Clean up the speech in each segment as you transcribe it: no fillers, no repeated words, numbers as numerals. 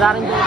Wala rin dyan.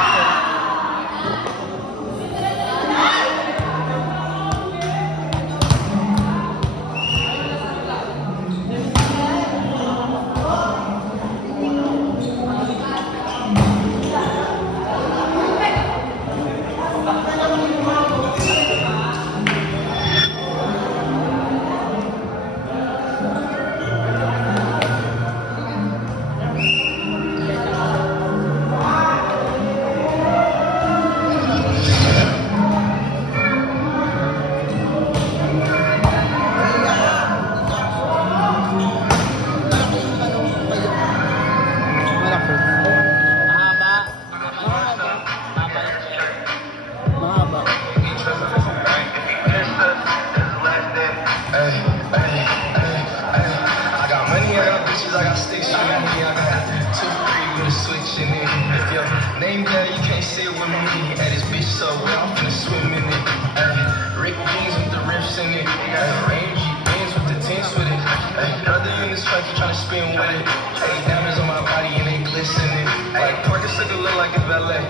I got sticks with me, I got 2, 3 with a switch in it. If your name there, you can't say it with me. Hey, this bitch so wet, I'm finna swim in it. Hey, Rick jeans with the riffs in it. Hey, Rangy beans with the tints with it. Hey, brother in this track, you tryna spin with it. Hey, diamonds on my body and they glistening. Like Percocet, it look like it's ballet.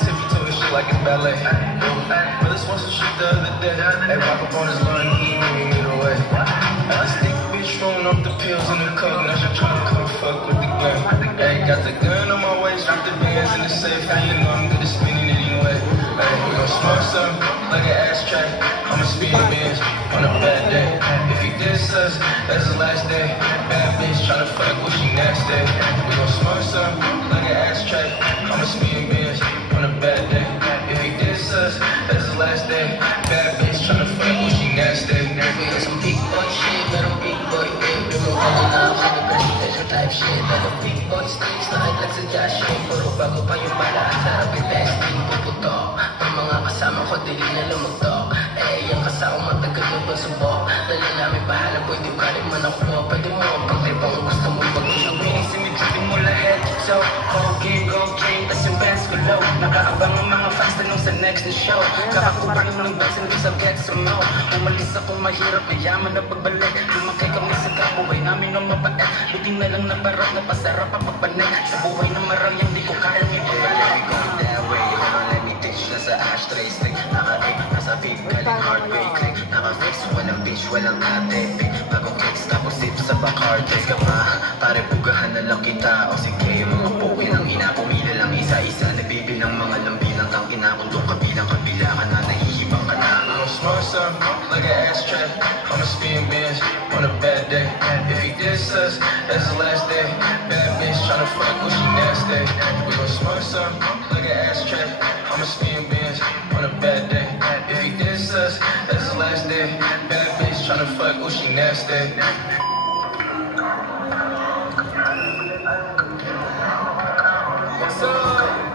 Tippy toe and shit like it's ballet. Brother swung some shit the other day. Hey, walk up on his line, he ain't get away. I stick bitch throwing up the pills in the cup. Now she tryna come fuck with the gun. Hey, got the gun on my waist, with the bands in the safe. Hey, you know I'm good at spinning it anyway. Hey, we gon' smoke something like an ashtray. I'ma spin bands on a bad day. If he diss us, that's his last day. Bad bitch tryna fuck with she nasty. We gon' smoke something like an ashtray. I'ma spin bands on a bad day. If he diss us, that's his last day. Bad bitch tryna fuck with she nasty. We got some big boy shit, but I'm big boy big. We mo coming up with the presidential type shit. But I'm big boy sticks na like sa Josh shit. Puro bago pa yung bala, sarap yung besting puputok. Ang mga kasama ko dili na lumugtok. Eh, yung kasama matagal yung pagsubok. Dali namin bahala, pwede ka rin man ako. Pwede mo ang pagtipang gusto mo mag-usap. Sinigsitin mo lahat, so okay, go train, tas yung bands ko low. Nakaabang ang mga fans na nung sa next na show. Kakakupain ng best and isang get some mo. Umalis ako mahirap, yayaman na pagbalik. Lumakay kami sa kabuhay namin ng mabait. Buti na lang na parang napasarap ang pagpanik. Sa buhay na marang yan di ko kayang ipabalik. Going that way, don't let me ditch. Nasa ashtray stick, naka-egg, nasa big galing heartbreak click. Naka-fix, walang bitch, walang ate. Bagong kicks, tapos sip sa Bacardi. Ka pa, pare bugahan na lang kita. O sige, mga pukin ang ina, pumila lang isa-isa. Nabibilang mga lambilang tang ina. Kung doon kabila ka na, nahihibang ka na. I'm a smart son, like an ashtray. I'm a spin bitch on a bad day. If he diss us, that's his last day. Bad bitch tryna fuck, oh she nasty. We gon' smart son, like an ashtray. I'm a spin bitch on a bad day. If he diss us, that's his last day. Bad bitch tryna fuck, oh she nasty. What's up?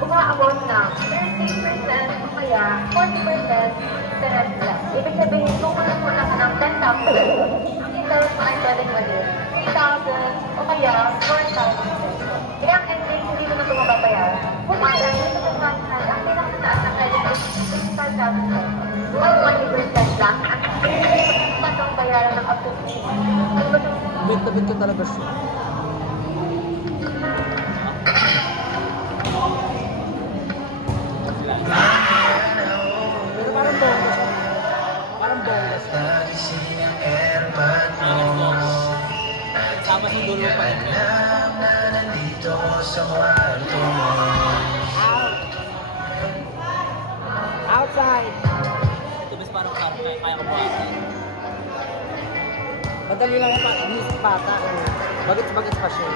Umaabot ng 30% o kaya 40% sa rest lang. Ibig sabihin, kung muna ka ng 10,000, ang interest mo ay pwedeng maging 3,000 o kaya 4,000. Eh, ang ending, hindi mo na ito mababayaran. Kung kaya, ito sa mahal, ang pinakamataas na credit is 55,000 pesos. At 20% lang, ang patong bayaran ng up to 3. Bit na bit ko talaga siya. Pero parang bonus. Parang bonus. Nagising ang airpad mo. Tama si Dulo pa. Alam na nandito sa kwarto mo. Outside! Ito mas parang kaya ko pa. Madali lang yung music bata. Bagets-bagets pa siya.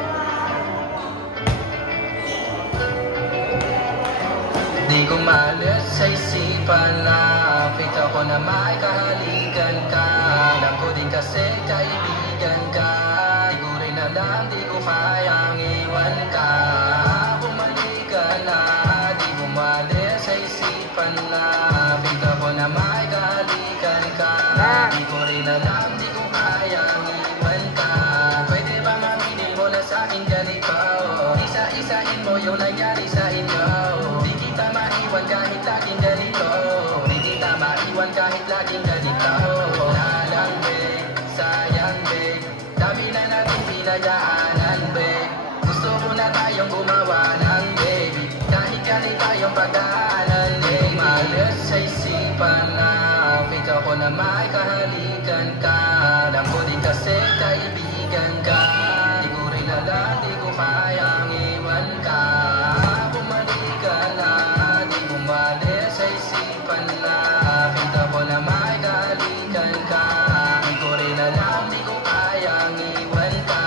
Di ko maalis sa isipan na kita ko na may kahalikan ka. Alam ko din kasi kaibigan ka. Siguro na lang di ko kayang iwan ka. Bumalik ka na. Di ko maalis sa isipan na kita ko na may kahalikan ka. Di ko rin alam, di ko kayang iwan ka. Pwede ba maminin mo na sa akin ganito? Isa-isahin mo yung nangyari sa inyo. Di kita maiwan kahit laging ganito. Di kita maiwan kahit laging ganito. Nalang babe, sayang babe. Dami na natin pinagdaanan babe. Gusto ko na tayong gumawa ng baby. Kahit ganit tayong pagdaanan babe. Malas sa isipan na kita ko na may kahalikan ka. Alam ko din kasi kaibigan ka. Di ko rin alam, di ko kayang iwan ka. Bumalik ka na, di bumalik sa isipan na kita ko na may kahalikan ka. Di ko rin alam, di ko kayang iwan ka.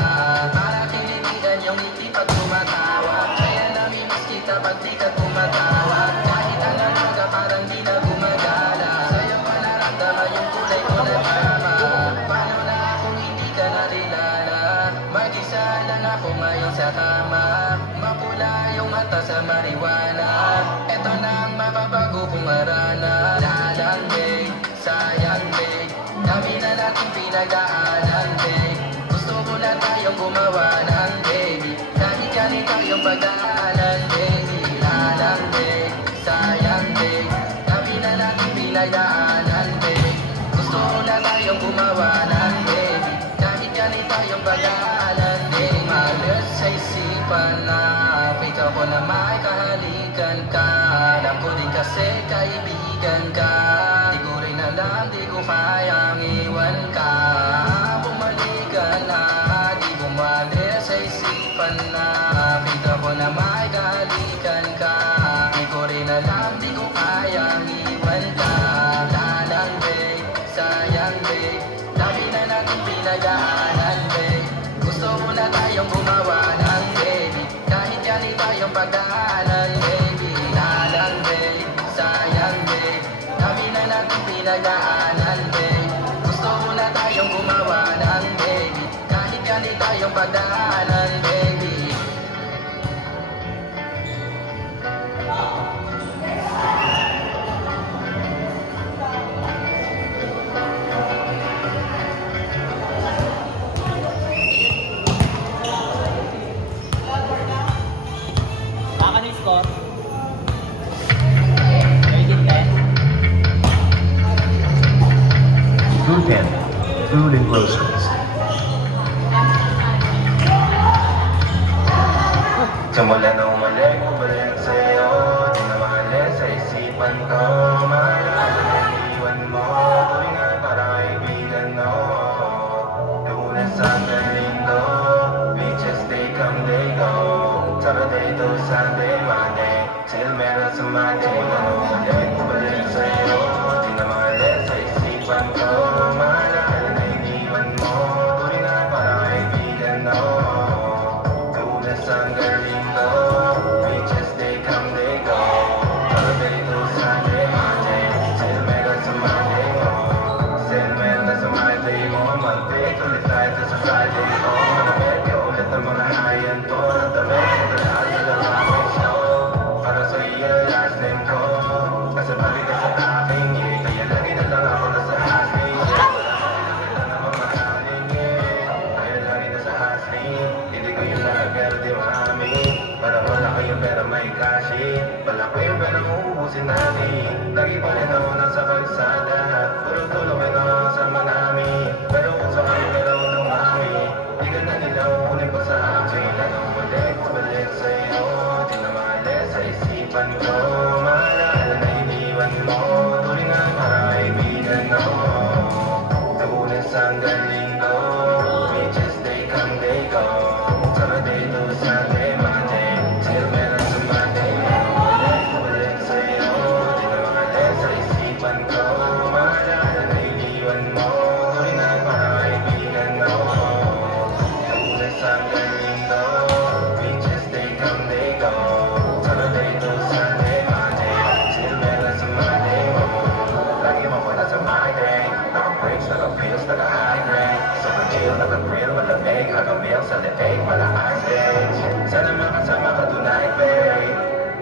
Para kinibigan yung hindi pa tumatawa. Kaya namimiss kita pag di ka tumatawa. Kahit ang alaga parang di na gumagala. Sa'yo pa naramdaman yung kulay ko na tama. Paano na kung hindi ka narilala? Mag-isa lang ako ngayon sa kama. Mapula yung mata sa marijuana. Eto na ang mababago kong arana. Lalang babe, sayang babe. Dami na natin pinagdaanan babe. Gusto ko na tayong gumawa ng baby. Kahit ganit tayong pagdaanan baby. Lalang babe, sayang babe. Dami na natin pinagdaanan babe. Gusto ko na tayong gumawa ng baby. Kahit ganit tayong pagdaanan babe. Malas sa isipan na kita ko na may kahalikan ka. Alam ko din kasi kaibigan ka. Di ko rin alam, di ko kayang iwan ka. Bumalik ka na, di bumalik sa isipan na kita ko na may kahalikan ka. Di ko rin alam, di ko kayang iwan ka. Lalang babe, sayang babe. Dami na natin pinagdaanan babe. Gusto ko na tayong gumawa ng baby. Kahit ganit tayong pagdaanan baby. Lalang babe, sayang babe. Dami na natin pinagdaanan babe. Gusto ko na tayong gumawa ng baby. Kahit ganit tayong pagdaanan baby. Simula na umalik, bumalik sa'yo. Di na maalis sa isipan ko. Maalala na iwan mo. Tuloy nga para kaibigan mo. Lunes hanggang Linggo, beaches they come, they go. Saturday to Sunday, Monday, till meron sa Monday. Simula na umalik, bumalik sa'yo. Di na maalis sa isipan ko. Maalala na iniwan mo. Tuloy nga para kaibigan mo. Lunes hanggang Linggo, beaches they come, they go. Saturday to Sunday, Monday, till meron sa Monday mo. Till meron sa Monday mo. Mag-date ulit tayo sa Friday mo. Manamit ka ulit ng mga hayan ko. Nagdamit sa lahat sa lalaki show. Para sa iyo last name ko. Kasi balik ka sa aking kaya lagi na lang ako na sa hustling. Kita na mamahalin kaya lagi na sa hustling. Hindi ko yung lahat pero di marami. Para wala kayo pero may kashi. Wala ko yung pero uubusin namin. Lagi pa rin ako nasa kalsada. Puro tulungin ako sa manami. Pero kung sa kayo pero dumami. Di ka na nila uunin pa sa akin. Anong balik sa'yo. Di na maalis sa isipan ko. Maalala na iniwan mo. Tuloy nga para kaibigan mo. Lunes hanggang Linggo, beaches they come, they go. Saturday to Sunday, Monday, till meron sa Monday mo. Balik sa'yo, di na maalis sa isipan ko. Maalala na iniwan mo. Tuloy na para kaibigan mo. Lunes hanggang Linggo, beaches they come, they go. Saturday to Sunday, Monday, till meron sa Monday mo. Lagi mo ko nasa my day. Naka-breaks, naka-pills, naka-hydrate. Super chill, naka-grill, malamig. Hanggang meal sa leeg, malakas stage. Sana makasama ka tonight, babe.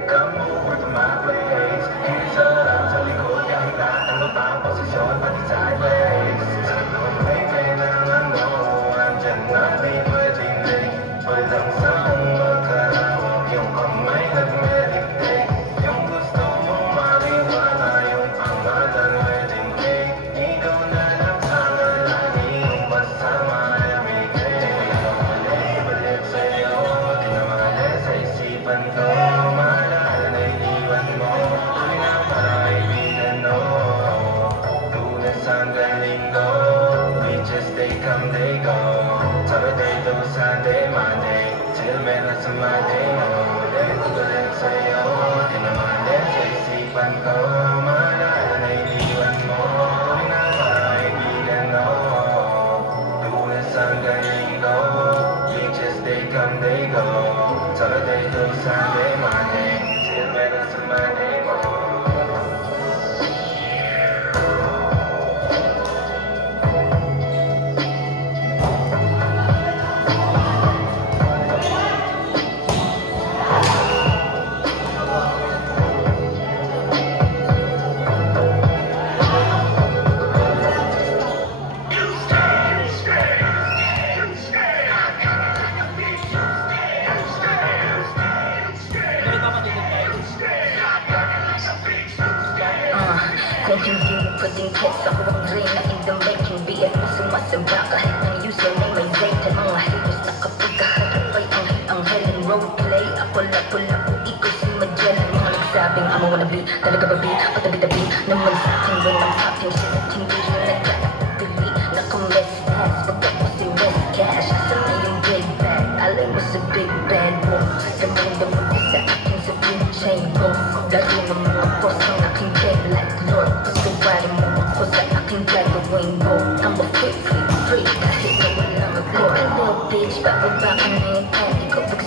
Come over to my place. Hindi sarap sa likod kahit lahat ng lupang posisyon, pati sideways. Sa lumay kailangan mo, andyan na di pwedeng late. Walang saan magkarawak, yung kamay nag-meditate. Yung gusto mong mariwala, yung pangalan wedding cake. Ikaw na lang sana lagi yung basama everyday. Balik sa'yo, di na maalis sa isipan ko. Maalala na iniwan mo, tuloy na para kaibigan mo. Lunes hanggang Linggo, beaches they come, they go. Saturday to Sunday, Monday, till meron sa Monday mo. Balik sa'yo, di na maalis sa isipan ko. Maalala na iniwan mo, tuloy na para kaibigan mo. Lunes hanggang Linggo, beaches they come, they go. Saturday to Sunday, Monday, till meron sa Monday mo. Kung hindi mo pwedeng test ako ang drain na in the making. BF mo sumasamba kahit ang username may rate. Mga haters na kapag kaharap ay ang Helen roleplay. Ako la po ikaw si Magellan. Mga nagsabing I'm a wannabe, talaga ba be? Patabi-tabi naman sa akin when I'm talking shit. Hindi rin nagkakapili, nakamess ass. Pagka ko si West Cash, asa na yung big bag. Alay mo sa big bad mo. Damang-damo ko sa akin sa big chain ko. Lagi ng mga boss ang aking dead like Lord. Pagkawarin mo ako sa aking gagawin ko. I'm a free kahit na walang ako. Hello bitch, bababa ka na yung panty ko. Pag